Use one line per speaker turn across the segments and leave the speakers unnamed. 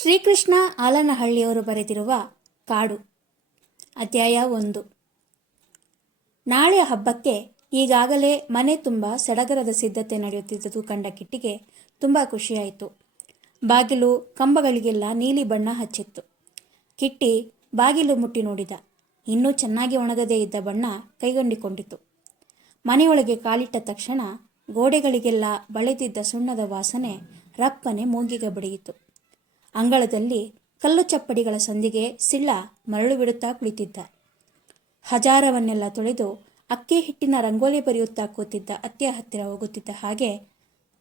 ಶ್ರೀಕೃಷ್ಣ ಆಲನಹಳ್ಳಿಯವರು ಬರೆದಿರುವ ಕಾಡು. ಅಧ್ಯಾಯ ಒಂದು. ನಾಳೆ ಹಬ್ಬಕ್ಕೆ ಈಗಾಗಲೇ ಮನೆ ತುಂಬ ಸಡಗರದ ಸಿದ್ಧತೆ ನಡೆಯುತ್ತಿದ್ದುದು ಕಂಡ ಕಿಟ್ಟಿಗೆ ತುಂಬ ಖುಷಿಯಾಯಿತು. ಬಾಗಿಲು ಕಂಬಗಳಿಗೆಲ್ಲ ನೀಲಿ ಬಣ್ಣ ಹಚ್ಚಿತ್ತು. ಕಿಟ್ಟಿ ಬಾಗಿಲು ಮುಟ್ಟಿ ನೋಡಿದ. ಇನ್ನೂ ಚೆನ್ನಾಗಿ ಒಣಗದೇ ಇದ್ದ ಬಣ್ಣ ಕೈಗೊಂಡಿಕೊಂಡಿತು. ಮನೆಯೊಳಗೆ ಕಾಲಿಟ್ಟ ತಕ್ಷಣ ಗೋಡೆಗಳಿಗೆಲ್ಲ ಬಳೆದಿದ್ದ ಸುಣ್ಣದ ವಾಸನೆ ರಪ್ಪನೆ ಮೂಗಿಗೆ ಬಡಿಯಿತು. ಅಂಗಳದಲ್ಲಿ ಕಲ್ಲು ಚಪ್ಪಡಿಗಳ ಸಂದಿಗೆ ಸಿಳ್ಳ ಮರಳು ಬಿಡುತ್ತಾ ಕುಳಿತಿದ್ದ. ಹಜಾರವನ್ನೆಲ್ಲ ತೊಳೆದು ಅಕ್ಕಿ ಹಿಟ್ಟಿನ ರಂಗೋಲಿ ಬರೆಯುತ್ತಾ ಕೂತಿದ್ದ ಅತ್ತೆಯ ಹತ್ತಿರ ಹೋಗುತ್ತಿದ್ದ ಹಾಗೆ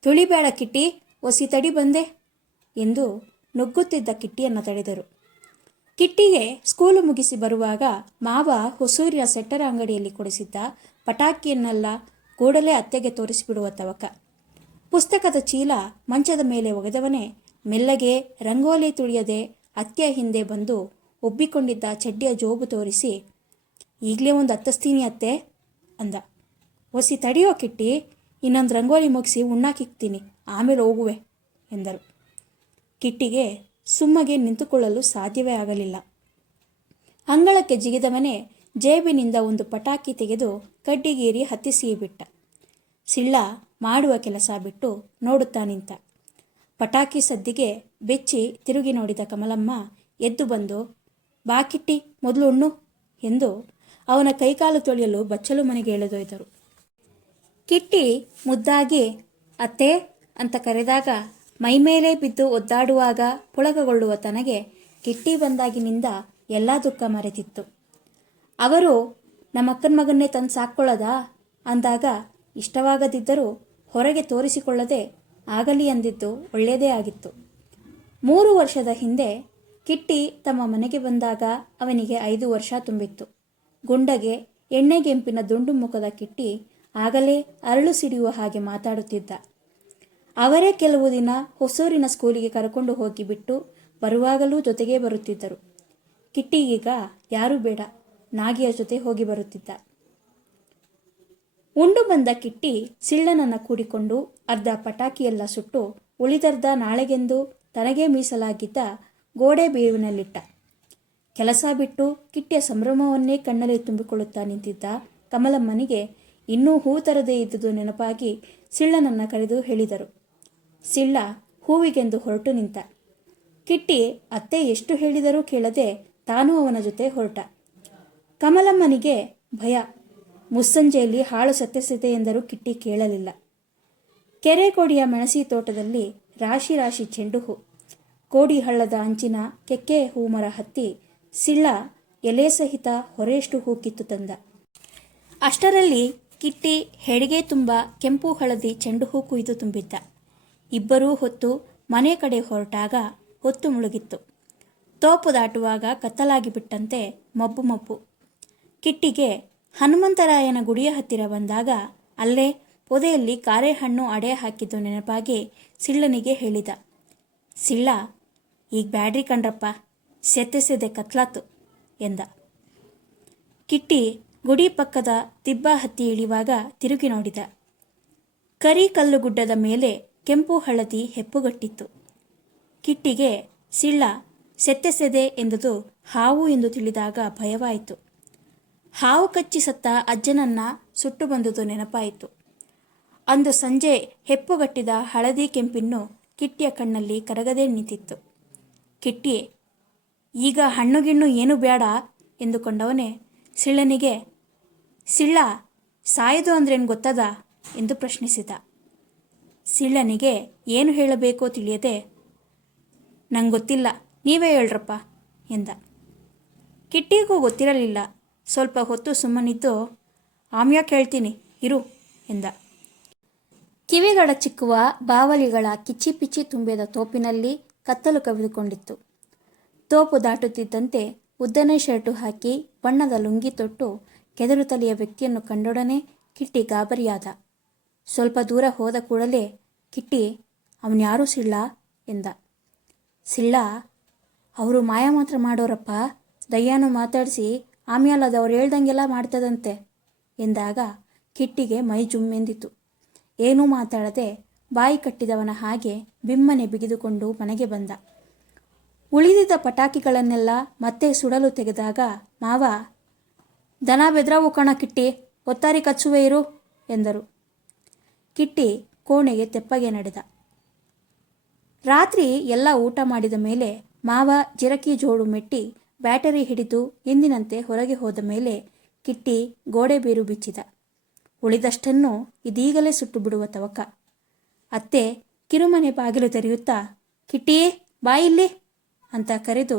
ತುಳಿಬೇಡ ಕಿಟ್ಟಿ, ಒಸಿ ತಡಿ ಬಂದೆ ಎಂದು ನುಗ್ಗುತ್ತಿದ್ದ ಕಿಟ್ಟಿಯನ್ನು ತಡೆದರು. ಕಿಟ್ಟಿಗೆ ಸ್ಕೂಲು ಮುಗಿಸಿ ಬರುವಾಗ ಮಾವ ಹೊಸೂರಿನ ಸೆಟ್ಟರ ಅಂಗಡಿಯಲ್ಲಿ ಕೊಡಿಸಿದ್ದ ಪಟಾಕಿಯನ್ನೆಲ್ಲ ಕೂಡಲೇ ಅತ್ತೆಗೆ ತೋರಿಸಿಬಿಡುವ ತವಕ. ಪುಸ್ತಕದ ಚೀಲ ಮಂಚದ ಮೇಲೆ ಒಗೆದವನೇ ಮೆಲ್ಲಗೆ ರಂಗೋಲಿ ತುಳಿಯದೆ ಅತ್ತೆಯ ಹಿಂದೆ ಬಂದು ಒಬ್ಬಿಕೊಂಡಿದ್ದ ಚಡ್ಡಿಯ ಜೋಬು ತೋರಿಸಿ, ಈಗಲೇ ಒಂದು ಹತ್ತಿಸ್ತೀನಿ ಅತ್ತೆ ಅಂದ. ಒಸಿ ತಡೆಯೋ ಕಿಟ್ಟಿ, ಇನ್ನೊಂದು ರಂಗೋಲಿ ಮುಗಿಸಿ ಉಣ್ಣಾಕಿಕ್ತೀನಿ ಆಮೇಲೆ ಹೋಗುವೆ ಎಂದರು. ಕಿಟ್ಟಿಗೆ ಸುಮ್ಮಗೆ ನಿಂತುಕೊಳ್ಳಲು ಸಾಧ್ಯವೇ ಆಗಲಿಲ್ಲ. ಅಂಗಳಕ್ಕೆ ಜಿಗಿದವನೇ ಜೇಬಿನಿಂದ ಒಂದು ಪಟಾಕಿ ತೆಗೆದು ಕಡ್ಡಿಗೀರಿ ಹತ್ತಿಸಿಯೇ ಬಿಟ್ಟ. ಸಿಳ್ಳ ಮಾಡುವ ಕೆಲಸ ಬಿಟ್ಟು ನೋಡುತ್ತಾ ನಿಂತ. ಪಟಾಕಿ ಸದ್ದಿಗೆ ಬೆಚ್ಚಿ ತಿರುಗಿ ನೋಡಿದ ಕಮಲಮ್ಮ, ಎದ್ದು ಬಂದು ಬಾಕಿಟ್ಟಿ ಮೊದಲು ಉಣ್ಣು ಎಂದು ಅವನ ಕೈಕಾಲು ತೊಳೆಯಲು ಬಚ್ಚಲು ಮನೆಗೆ ಎಳೆದೊಯ್ದರು. ಕಿಟ್ಟಿ, ಮುದ್ದಾಗಿ, ಅತ್ತೆ ಅಂತ ಕರೆದಾಗ ಮೈಮೇಲೆ ಬಿದ್ದು ಒದ್ದಾಡುವಾಗ ಪುಳಕಗೊಳ್ಳುವ ತನಗೆ ಕಿಟ್ಟಿ ಬಂದಾಗಿನಿಂದ ಎಲ್ಲ ದುಃಖ ಮರೆತಿತ್ತು. ಅವರು ನಮ್ಮ ಅಕ್ಕನ ಮಗನ್ನೇ ತಂದು ಸಾಕ್ಕೊಳ್ಳೋದಾ? ಅಂದಾಗ ಇಷ್ಟವಾಗದಿದ್ದರೂ ಹೊರಗೆ ತೋರಿಸಿಕೊಳ್ಳದೆ ಆಗಲಿ ಅಂದಿದ್ದು ಒಳ್ಳೆಯದೇ ಆಗಿತ್ತು. ಮೂರು ವರ್ಷದ ಹಿಂದೆ ಕಿಟ್ಟಿ ತಮ್ಮ ಮನೆಗೆ ಬಂದಾಗ ಅವನಿಗೆ ಐದು ವರ್ಷ ತುಂಬಿತ್ತು. ಗುಂಡಗೆ ಎಣ್ಣೆಗೆಂಪಿನ ದುಂಡು ಮುಖದ ಕಿಟ್ಟಿ ಆಗಲೇ ಅರಳು ಸಿಡಿಯುವ ಹಾಗೆ ಮಾತಾಡುತ್ತಿದ್ದ. ಅವರೇ ಕೆಲವು ದಿನ ಹೊಸೂರಿನ ಸ್ಕೂಲಿಗೆ ಕರ್ಕೊಂಡು ಹೋಗಿ ಬಿಟ್ಟು ಬರುವಾಗಲೂ ಜೊತೆಗೇ ಬರುತ್ತಿದ್ದರು. ಕಿಟ್ಟಿಗೀಗ ಯಾರೂ ಬೇಡ, ನಾಗಿಯ ಜೊತೆ ಹೋಗಿ ಬರುತ್ತಿದ್ದ. ಉಂಡು ಬಂದ ಕಿಟ್ಟಿ ಸಿಳ್ಳನನ್ನು ಕೂಡಿಕೊಂಡು ಅರ್ಧ ಪಟಾಕಿಯೆಲ್ಲ ಸುಟ್ಟು ಉಳಿದರ್ಧ ನಾಳೆಗೆಂದು ತನಗೆ ಮೀಸಲಾಗಿದ್ದ ಗೋಡೆ ಬೇವಿನಲ್ಲಿಟ್ಟ ಕೆಲಸ ಬಿಟ್ಟು ಕಿಟ್ಟಿಯ ಸಂಭ್ರಮವನ್ನೇ ಕಣ್ಣಲ್ಲಿ ತುಂಬಿಕೊಳ್ಳುತ್ತಾ ನಿಂತಿದ್ದ ಕಮಲಮ್ಮನಿಗೆ ಇನ್ನೂ ಹೂ ತರದೇ ಇದ್ದುದು ನೆನಪಾಗಿ ಸಿಳ್ಳನನ್ನು ಕರೆದು ಹೇಳಿದರು. ಸಿಳ್ಳ ಹೂವಿಗೆಂದು ಹೊರಟು ನಿಂತ. ಕಿಟ್ಟಿ ಅತ್ತೆ ಎಷ್ಟು ಹೇಳಿದರೂ ಕೇಳದೆ ತಾನೂ ಅವನ ಜೊತೆ ಹೊರಟ. ಕಮಲಮ್ಮನಿಗೆ ಭಯ. ಮುಸ್ಸಂಜೆಯಲ್ಲಿ ಹಾಳು ಸತ್ಯಸತೆ ಎಂದರೂ ಕಿಟ್ಟಿ ಕೇಳಲಿಲ್ಲ. ಕೆರೆ ಕೋಡಿಯ ಮೆಣಸಿ ತೋಟದಲ್ಲಿ ರಾಶಿ ರಾಶಿ ಚೆಂಡು ಹೂ ಕೋಡಿ ಹಳ್ಳದ ಅಂಚಿನ ಕೆಕ್ಕೆ ಹೂ ಮರ ಹತ್ತಿ, ಸಿಳ್ಳ ಎಲೆ ಸಹಿತ ಹೊರೆಯಷ್ಟು ಹೂ ಕಿತ್ತು ತಂದ. ಅಷ್ಟರಲ್ಲಿ ಕಿಟ್ಟಿ ಹೆಡಿಗೆ ತುಂಬ ಕೆಂಪು ಹಳದಿ ಚೆಂಡು ಹೂ ಕುಯ್ದು ತುಂಬಿದ್ದ. ಇಬ್ಬರೂ ಹೊತ್ತು ಮನೆ ಕಡೆ ಹೊರಟಾಗ ಹೊತ್ತು ಮುಳುಗಿತ್ತು. ತೋಪು ದಾಟುವಾಗ ಕತ್ತಲಾಗಿ ಬಿಟ್ಟಂತೆ ಮಬ್ಬು ಮಬ್ಬು. ಕಿಟ್ಟಿಗೆ ಹನುಮಂತರಾಯನ ಗುಡಿಯ ಹತ್ತಿರ ಬಂದಾಗ ಅಲ್ಲೇ ಪೊದೆಯಲ್ಲಿ ಕಾರೆಹಣ್ಣು ಅಡೆ ಹಾಕಿದ್ದು ನೆನಪಾಗಿ ಸಿಳ್ಳನಿಗೆ ಹೇಳಿದ, ಸಿಳ್ಳ, ಈಗ ಬ್ಯಾಡ್ರಿ ಕಣ್ರಪ್ಪ ಸೆತ್ತೆ ಕತ್ಲಾತು ಎಂದ. ಕಿಟ್ಟಿ ಗುಡಿ ಪಕ್ಕದ ದಿಬ್ಬ ಹತ್ತಿ ಇಳಿಯುವಾಗ ತಿರುಗಿ ನೋಡಿದ. ಕರಿ ಕಲ್ಲುಗುಡ್ಡದ ಮೇಲೆ ಕೆಂಪು ಹಳದಿ ಹೆಪ್ಪುಗಟ್ಟಿತ್ತು. ಕಿಟ್ಟಿಗೆ, ಸಿಳ್ಳ, ಸೆತ್ತೆಸೆದೆ ಎಂದದು ಹಾವು ಎಂದು ತಿಳಿದಾಗ ಭಯವಾಯಿತು. ಹಾವು ಕಚ್ಚಿ ಸತ್ತ ಅಜ್ಜನನ್ನ ಸುಟ್ಟು ಬಂದುದು ನೆನಪಾಯಿತು. ಅಂದು ಸಂಜೆ ಹೆಪ್ಪುಗಟ್ಟಿದ ಹಳದಿ ಕೆಂಪಿನ್ನು ಕಿಟ್ಟಿಯ ಕಣ್ಣಲ್ಲಿ ಕರಗದೆ ನಿಂತಿತ್ತು. ಕಿಟ್ಟಿ, ಈಗ ಹಣ್ಣುಗಿಣ್ಣು ಏನು ಬೇಡ ಎಂದುಕೊಂಡವನೇ, ಸಿಳ್ಳನಿಗೆ, ಸಿಳ್ಳ, ಸಾಯದು ಅಂದ್ರೇನು ಗೊತ್ತದ? ಎಂದು ಪ್ರಶ್ನಿಸಿದ. ಸಿಳ್ಳನಿಗೆ ಏನು ಹೇಳಬೇಕೋ ತಿಳಿಯದೆ? ನಂಗೆ ಗೊತ್ತಿಲ್ಲ ನೀವೇ ಹೇಳ್ರಪ್ಪ, ಎಂದ. ಕಿಟ್ಟಿಗೂ ಗೊತ್ತಿರಲಿಲ್ಲ ಸ್ವಲ್ಪ ಹೊತ್ತು ಸುಮ್ಮನಿದ್ದು, ಆಮ್ಯಾ ಕೇಳ್ತೀನಿ, ಇರು, ಎಂದ. ಕಿವಿಗಳ ಚಿಕ್ಕುವ ಬಾವಲಿಗಳ ಕಿಚ್ಚಿ ಪಿಚ್ಚಿ ತುಂಬಿದ ತೋಪಿನಲ್ಲಿ ಕತ್ತಲು ಕವಿದುಕೊಂಡಿತ್ತು. ತೋಪು ದಾಟುತ್ತಿದ್ದಂತೆ ಉದ್ದನೆ ಶರ್ಟು ಹಾಕಿ ಬಣ್ಣದ ಲುಂಗಿ ತೊಟ್ಟು ಕೆದರು ತಲೆಯ ವ್ಯಕ್ತಿಯನ್ನು ಕಂಡೊಡನೆ ಕಿಟ್ಟಿ ಗಾಬರಿಯಾದ. ಸ್ವಲ್ಪ ದೂರ ಹೋದ ಕೂಡಲೇ ಕಿಟ್ಟಿ, ಅವನ್ಯಾರೂ ಸಿಳ್ಳ? ಎಂದ. ಸಿಳ್ಳ? ಅವರು ಮಾಯ ಮಾತ್ರ ಮಾಡೋರಪ್ಪ, ದಯ್ಯಾನು ಮಾತಾಡಿಸಿ ಆಮೇಲೆ ಅದು ಅವ್ರು ಹೇಳ್ದಂಗೆಲ್ಲ ಮಾಡ್ತದಂತೆ ಎಂದಾಗ ಕಿಟ್ಟಿಗೆ ಮೈ ಜುಮ್ಮೆಂದಿತು ಏನೂ ಮಾತಾಡದೆ ಬಾಯಿ ಕಟ್ಟಿದವನ ಹಾಗೆ ಬಿಮ್ಮನೆ ಬಿಗಿದುಕೊಂಡು ಮನೆಗೆ ಬಂದ. ಉಳಿದಿದ್ದ ಪಟಾಕಿಗಳನ್ನೆಲ್ಲ ಮತ್ತೆ ಸುಡಲು ತೆಗೆದಾಗ, ಮಾವ, ದನ ಬೆದ್ರಾವು ಕಣ ಕಿಟ್ಟಿ, ಒತ್ತಾರಿ ಕಚ್ಚುವೆ ಇರು ಎಂದರು. ಕಿಟ್ಟಿ ಕೋಣೆಗೆ ತೆಪ್ಪಗೆ ನಡೆದ. ರಾತ್ರಿ ಎಲ್ಲ ಊಟ ಮಾಡಿದ ಮೇಲೆ ಮಾವ ಜಿರಕಿ ಜೋಡು ಮೆಟ್ಟಿ ಬ್ಯಾಟರಿ ಹಿಡಿದು ಎಂದಿನಂತೆ ಹೊರಗೆ ಹೋದ ಮೇಲೆ ಕಿಟ್ಟಿ ಗೋಡೆ ಬೀರು ಬಿಚ್ಚಿದ. ಉಳಿದಷ್ಟನ್ನು ಇದೀಗಲೇ ಸುಟ್ಟು ಬಿಡುವ ತವಕ. ಅತ್ತೆ ಕಿರುಮನೆ ಬಾಗಿಲು ತೆರೆಯುತ್ತಾ ಕಿಟ್ಟಿ ಬಾಯಿಲ್ಲಿ ಅಂತ ಕರೆದು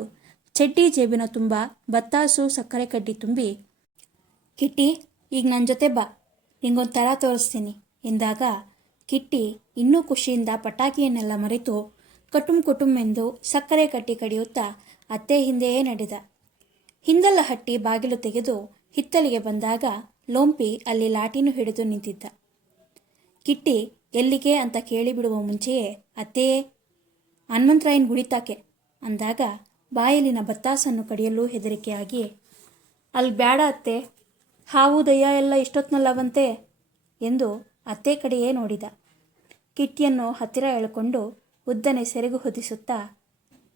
ಚಡ್ಡಿ ಜೇಬಿನ ತುಂಬ ಬತ್ತಾಸು ಸಕ್ಕರೆ ಕಡ್ಡಿ ತುಂಬಿ, ಕಿಟ್ಟಿ, ಈಗ ನನ್ನ ಜೊತೆ ಬಾ ನಿಂಗೊಂದು ಥರ ತೋರಿಸ್ತೀನಿ ಎಂದಾಗ ಕಿಟ್ಟಿ ಇನ್ನೂ ಖುಷಿಯಿಂದ ಪಟಾಕಿಯನ್ನೆಲ್ಲ ಮರೆತು ಕಟುಂ ಕುಟುಂ ಎಂದು ಸಕ್ಕರೆ ಕಟ್ಟಿ ಕಡಿಯುತ್ತಾ ಅತ್ತೆ ಹಿಂದೆಯೇ ನಡೆದ. ಹಿಂದಲ್ಲ ಹಟ್ಟಿ ಬಾಗಿಲು ತೆಗೆದು ಹಿತ್ತಲಿಗೆ ಬಂದಾಗ ಲೋಂಪಿ ಅಲ್ಲಿ ಲಾಟಿನೂ ಹಿಡಿದು ನಿಂತಿದ್ದ. ಕಿಟ್ಟಿ, ಎಲ್ಲಿಗೆ ಅಂತ ಕೇಳಿಬಿಡುವ ಮುಂಚೆಯೇ, ಅತ್ತೆಯೇ, ಹನುಮಂತರಾಯನ್ ಗುಡಿತಾಕೆ ಅಂದಾಗ ಬಾಯಲಿನ ಬತ್ತಾಸನ್ನು ಕಡಿಯಲು ಹೆದರಿಕೆಯಾಗಿ ಅಲ್ಲಿ ಬೇಡ ಅತ್ತೆ, ಹಾವು, ದಯ್ಯ ಎಲ್ಲ ಇಷ್ಟೊತ್ನಲ್ಲವಂತೆ? ಎಂದು ಅತ್ತೆ ಕಡೆಯೇ ನೋಡಿದ. ಕಿಟ್ಟಿಯನ್ನು ಹತ್ತಿರ ಎಳ್ಕೊಂಡು ಉದ್ದನೆ ಸೆರಗು ಹೊದಿಸುತ್ತಾ,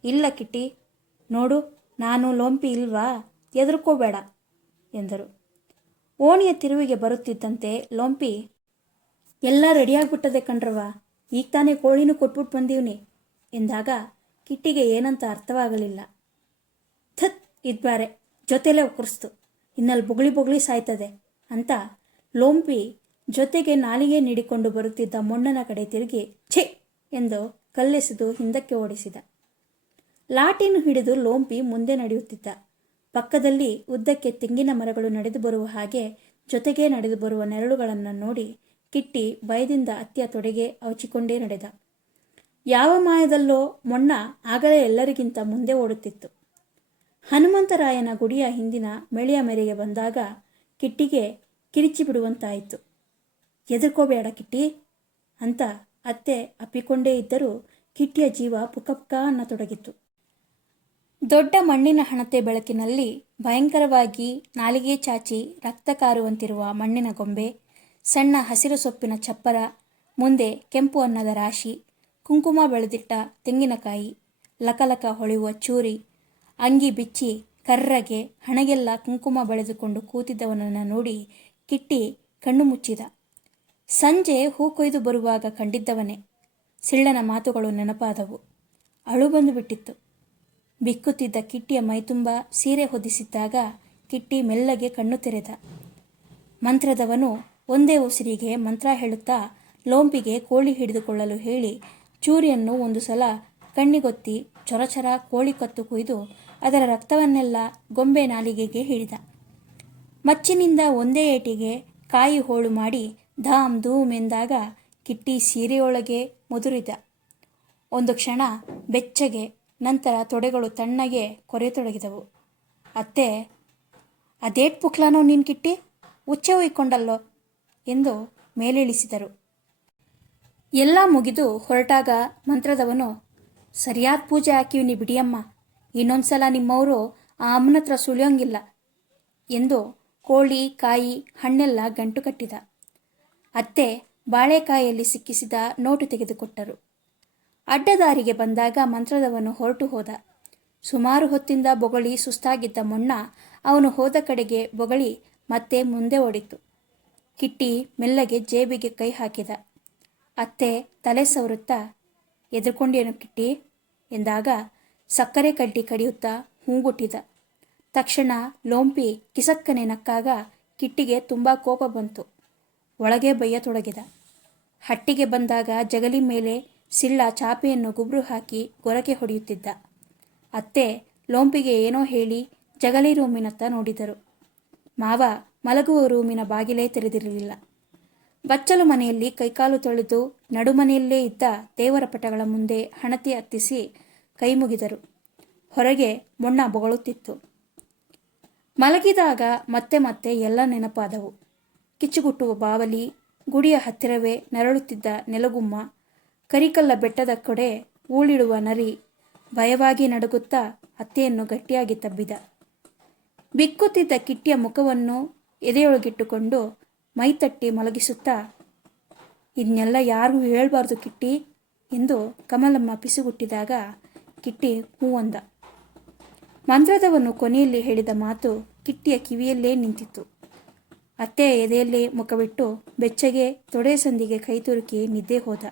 ಇಲ್ಲ ಕಿಟ್ಟಿ ನೋಡು, ನಾನು ಲೋಂಪಿ ಇಲ್ವಾ? ಎದುರ್ಕೋಬೇಡ ಎಂದರು. ಓಣಿಯ ತಿರುವಿಗೆ ಬರುತ್ತಿದ್ದಂತೆ ಲೋಂಪಿ, ಎಲ್ಲ ರೆಡಿಯಾಗ್ಬಿಟ್ಟದೆ ಕಣ್ರವ್ವ ಈಗ ತಾನೇ ಕೋಳಿನೂ ಕೊಟ್ಬಿಟ್ಟು ಬಂದೀವ್ನಿ, ಎಂದಾಗ ಕಿಟ್ಟಿಗೆ ಏನಂತ ಅರ್ಥವಾಗಲಿಲ್ಲ. ಥತ್ ಇದ್ಬಾರೆ ಜೊತೆಲೆ ಕುರ್ಸ್ತು ಇನ್ನಲ್ಲಿ ಬೊಗಳಿ ಬೊಗಳಿ ಸಾಯ್ತದೆ, ಅಂತ ಲೋಂಪಿ ಜೊತೆಗೆ ನಾಲಿಗೆ ನೀಡಿಕೊಂಡು ಬರುತ್ತಿದ್ದ ಮೊಣ್ಣನ ಕಡೆ ತಿರುಗಿ, ಛೇ, ಎಂದು ಕಲ್ಲೆಸೆದು ಹಿಂದಕ್ಕೆ ಓಡಿಸಿದ. ಲಾಟಿನ ಹಿಡಿದು ಲೋಂಪಿ ಮುಂದೆ ನಡೆಯುತ್ತಿದ್ದ. ಪಕ್ಕದಲ್ಲಿ ಉದ್ದಕ್ಕೆ ತೆಂಗಿನ ಮರಗಳು ನಡೆದು ಬರುವ ಹಾಗೆ ಜೊತೆಗೆ ನಡೆದು ಬರುವ ನೆರಳುಗಳನ್ನು ನೋಡಿ ಕಿಟ್ಟಿ ಭಯದಿಂದ ಅತ್ಯ ತೊಡೆಗೆ ಅವಚಿಕೊಂಡೇ ನಡೆದ. ಯಾವ ಮಾಯದಲ್ಲೋ ಮೊಣ್ಣ ಆಗಲೇ ಎಲ್ಲರಿಗಿಂತ ಮುಂದೆ ಓಡುತ್ತಿತ್ತು. ಹನುಮಂತರಾಯನ ಗುಡಿಯ ಹಿಂದಿನ ಮೆಳೆಯ ಮೇರೆಗೆ ಬಂದಾಗ ಕಿಟ್ಟಿಗೆ ಕಿರಿಚಿ ಬಿಡುವಂತಾಯಿತು ಎದುರ್ಕೋಬೇಡ ಕಿಟ್ಟಿ ಅಂತ ಅತ್ತೆ ಅಪ್ಪಿಕೊಂಡೇ ಇದ್ದರೂ ಕಿಟ್ಟಿಯ ಜೀವ ಪುಕಪುಕ ಅನ್ನತೊಡಗಿತ್ತು. ದೊಡ್ಡ ಮಣ್ಣಿನ ಹಣತೆ ಬೆಳಕಿನಲ್ಲಿ ಭಯಂಕರವಾಗಿ ನಾಲಿಗೆ ಚಾಚಿ ರಕ್ತ ಕಾರುವಂತಿರುವ ಮಣ್ಣಿನ ಗೊಂಬೆ, ಸಣ್ಣ ಹಸಿರು ಸೊಪ್ಪಿನ ಚಪ್ಪರ, ಮುಂದೆ ಕೆಂಪು ಅನ್ನದ ರಾಶಿ, ಕುಂಕುಮ ಬೆಳೆದಿಟ್ಟ ತೆಂಗಿನಕಾಯಿ, ಲಕಲಕ ಹೊಳೆಯುವ ಚೂರಿ, ಅಂಗಿ ಬಿಚ್ಚಿ ಕರ್ರಗೆ ಹಣಗೆಲ್ಲ ಕುಂಕುಮ ಬೆಳೆದುಕೊಂಡು ಕೂತಿದ್ದವನನ್ನು ನೋಡಿ ಕಿಟ್ಟಿ ಕಣ್ಣು ಮುಚ್ಚಿದ. ಸಂಜೆ ಹೂ ಕೊಯ್ದು ಬರುವಾಗ ಕಂಡಿದ್ದವನೇ. ಸಿಳ್ಳನ ಮಾತುಗಳು ನೆನಪಾದವು. ಅಳು ಬಂದು ಬಿಟ್ಟಿತ್ತು. ಬಿಕ್ಕುತ್ತಿದ್ದ ಕಿಟ್ಟಿಯ ಮೈತುಂಬ ಸೀರೆ ಹೊದಿಸಿದ್ದಾಗ ಕಿಟ್ಟಿ ಮೆಲ್ಲಗೆ ಕಣ್ಣು ತೆರೆದ. ಮಂತ್ರದವನು ಒಂದೇ ಉಸಿರಿಗೆ ಮಂತ್ರ ಹೇಳುತ್ತಾ ಲೋಂಪಿಗೆ ಕೋಳಿ ಹಿಡಿದುಕೊಳ್ಳಲು ಹೇಳಿ ಚೂರಿಯನ್ನು ಒಂದು ಸಲ ಕಣ್ಣಿಗೊತ್ತಿ ಚೊರಚರ ಕೋಳಿ ಕತ್ತು ಕುಯ್ದು ಅದರ ರಕ್ತವನ್ನೆಲ್ಲ ಗೊಂಬೆ ನಾಲಿಗೆಗೆ ಹಿಡಿದ ಮಚ್ಚಿನಿಂದ ಒಂದೇ ಏಟಿಗೆ ಕಾಯಿ ಹೋಳು ಮಾಡಿ ಧಾಮ್ ಧೂಮ್ ಎಂದಾಗ ಕಿಟ್ಟಿ ಸೀರೆಯೊಳಗೆ ಮುದುರಿದ. ಒಂದು ಕ್ಷಣ ಬೆಚ್ಚಗೆ ನಂತರ ತೊಡೆಗಳು ತಣ್ಣಗೆ ಕೊರೆಯತೊಡಗಿದವು ಅತ್ತೆ ಅದೇಟ್ ಪುಕ್ಲಾನೋ ನೀನು ಕಿಟ್ಟಿ? ಉಚ್ಚೆ ಒಯ್ಕೊಂಡಲ್ಲೋ? ಎಂದು ಮೇಲಿಳಿಸಿದರು. ಎಲ್ಲ ಮುಗಿದು ಹೊರಟಾಗ ಮಂತ್ರದವನು, ಸರಿಯಾದ ಪೂಜೆ ಹಾಕಿವಿನಿ ಬಿಡಿಯಮ್ಮ. ಇನ್ನೊಂದ್ಸಲ ನಿಮ್ಮವರು ಆ ಅಮ್ಮನ ಹತ್ರ ಸುಳಿಯೋಂಗಿಲ್ಲ ಎಂದು ಕೋಳಿ, ಕಾಯಿ, ಹಣ್ಣೆಲ್ಲ ಗಂಟು ಕಟ್ಟಿದ. ಅತ್ತೆ ಬಾಳೆಕಾಯಿಯಲ್ಲಿ ಸಿಕ್ಕಿಸಿದ ನೋಟು ತೆಗೆದುಕೊಟ್ಟರು. ಅಡ್ಡದಾರಿಗೆ ಬಂದಾಗ ಮಂತ್ರದವನು ಹೊರಟು ಹೋದ. ಸುಮಾರು ಹೊತ್ತಿಂದ ಬೊಗಳಿ ಸುಸ್ತಾಗಿದ್ದ ಮೊಣ್ಣ ಅವನು ಹೋದ ಕಡೆಗೆ ಬೊಗಳಿ ಮತ್ತೆ ಮುಂದೆ ಓಡಿತು ಕಿಟ್ಟಿ ಮೆಲ್ಲಗೆ ಜೇಬಿಗೆ ಕೈ ಹಾಕಿದ. ಅತ್ತೆ ತಲೆ ಸವರುತ್ತಾ ಎದುರ್ಕೊಂಡೇನು ಕಿಟ್ಟಿ? ಎಂದಾಗ ಸಕ್ಕರೆ ಕಡ್ಡಿ ಕಡಿಯುತ್ತಾ ಹೂಗುಟ್ಟಿದ. ತಕ್ಷಣ ಲೋಂಪಿ ಕಿಸಕ್ಕನೆ ನಕ್ಕಾಗ ಕಿಟ್ಟಿಗೆ ತುಂಬ ಕೋಪ ಬಂತು. ಒಳಗೆ ಬೈಯತೊಡಗಿದ. ಹಟ್ಟಿಗೆ ಬಂದಾಗ ಜಗಲಿ ಮೇಲೆ ಸಿಳ್ಳ ಚಾಪೆಯನ್ನು ಗುಬ್ರು ಹಾಕಿ ಗೊರಕೆ ಹೊಡೆಯುತ್ತಿದ್ದ. ಅತ್ತೆ ಲೋಂಪಿಗೆ ಏನೋ ಹೇಳಿ ಜಗಲಿ ರೂಮಿನತ್ತ ನೋಡಿದರು. ಮಾವ ಮಲಗುವ ರೂಮಿನ ಬಾಗಿಲೇ ತೆರೆದಿರಲಿಲ್ಲ. ಬಚ್ಚಲು ಮನೆಯಲ್ಲಿ ಕೈಕಾಲು ತೊಳೆದು ನಡುಮನೆಯಲ್ಲೇ ಇದ್ದ ದೇವರ ಪಟಗಳ ಮುಂದೆ ಹಣತೆ ಹತ್ತಿಸಿ ಕೈ ಮುಗಿದರು. ಹೊರಗೆ ಮೊಣ್ಣ ಬೊಗಳುತ್ತಿತ್ತು. ಮಲಗಿದಾಗ ಮತ್ತೆ ಮತ್ತೆ ಎಲ್ಲ ನೆನಪಾದವು. ಕಿಚ್ಚುಗುಟ್ಟುವ ಬಾವಲಿ, ಗುಡಿಯ ಹತ್ತಿರವೇ ನರಳುತ್ತಿದ್ದ ನೆಲಗುಮ್ಮ ಕರಿಕಲ್ಲ ಬೆಟ್ಟದ ಕೊಡೆ ಊಳಿಡುವ ನರಿ ಭಯವಾಗಿ ನಡುಗುತ್ತಾ ಅತ್ತೆಯನ್ನು ಗಟ್ಟಿಯಾಗಿ ತಬ್ಬಿದ. ಬಿಕ್ಕುತ್ತಿದ್ದ ಕಿಟ್ಟಿಯ ಮುಖವನ್ನು ಎದೆಯೊಳಗಿಟ್ಟುಕೊಂಡು ಮೈತಟ್ಟಿ ಮಲಗಿಸುತ್ತಾ ಇದನ್ನೆಲ್ಲ ಯಾರಿಗೂ ಹೇಳಬಾರ್ದು ಕಿಟ್ಟಿ ಎಂದು ಕಮಲಮ್ಮ ಪಿಸುಗುಟ್ಟಿದಾಗ ಕಿಟ್ಟಿ ಹೂವಂದ ಮಂತ್ರದವನ್ನು ಕೊನೆಯಲ್ಲಿ ಹೇಳಿದ ಮಾತು ಕಿಟ್ಟಿಯ ಕಿವಿಯಲ್ಲೇ ನಿಂತಿತ್ತು. ಅತ್ತೆಯ ಎದೆಯಲ್ಲೇ ಮುಖವಿಟ್ಟು ಬೆಚ್ಚಗೆ ತೊಡೆ ಸಂದಿಗೆ ಕೈತುರುಕಿ ನಿದ್ದೆ ಹೋದ.